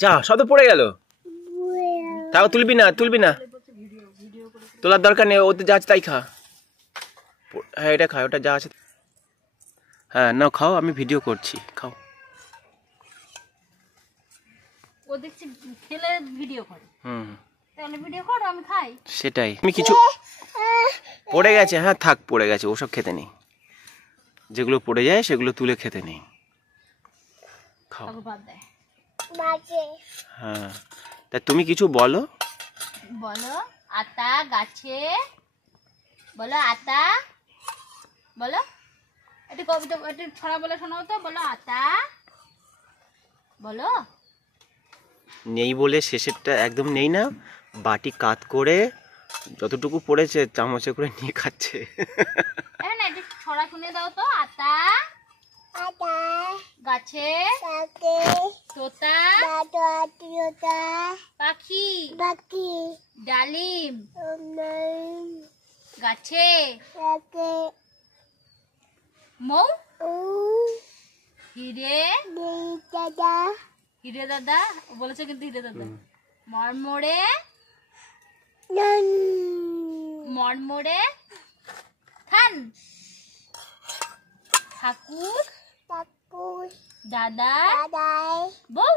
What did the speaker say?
যা সব তো পড়ে গেল। তাও তুলবি না তোলার দরকার নেই, ওতে যা আছে তাই খা। হ্যাঁ এটা খা, ওটা যা আছে। হ্যাঁ নাও খাও, আমি ভিডিও করছি, খাও। ও দেখছি খেলে ভিডিও করে। তাহলে ভিডিও করো, আমি খাই। সেটাই। আমি কিছু পড়ে গেছে, হ্যাঁ থাক পড়ে গেছে, ওসব খেতে নেই। যেগুলো পড়ে যায় সেগুলো তুলে খেতে নেই, খাও। হ্যাঁ তা তুমি কিছু বলো। বলো আতা গাছে, বলো আতা, বলো একটু কবিতা, একটু ছড়া বলে শোনাও তো। বলো আতা, বলো। নেই বলে শেষেরটা একদম নেই না, বাটি কাত করে যতটুকু পড়েছে চামচে করে নিয়ে খাচ্ছে। না একটু ছড়া শুনে দাও তো। আতা গাছে তোতা পাখি ডালিম গাছে মৌ হিরে দাদা বলেছে কিন্তু হিরে দাদা মরমরে থান ঠাকুর দাদা বউ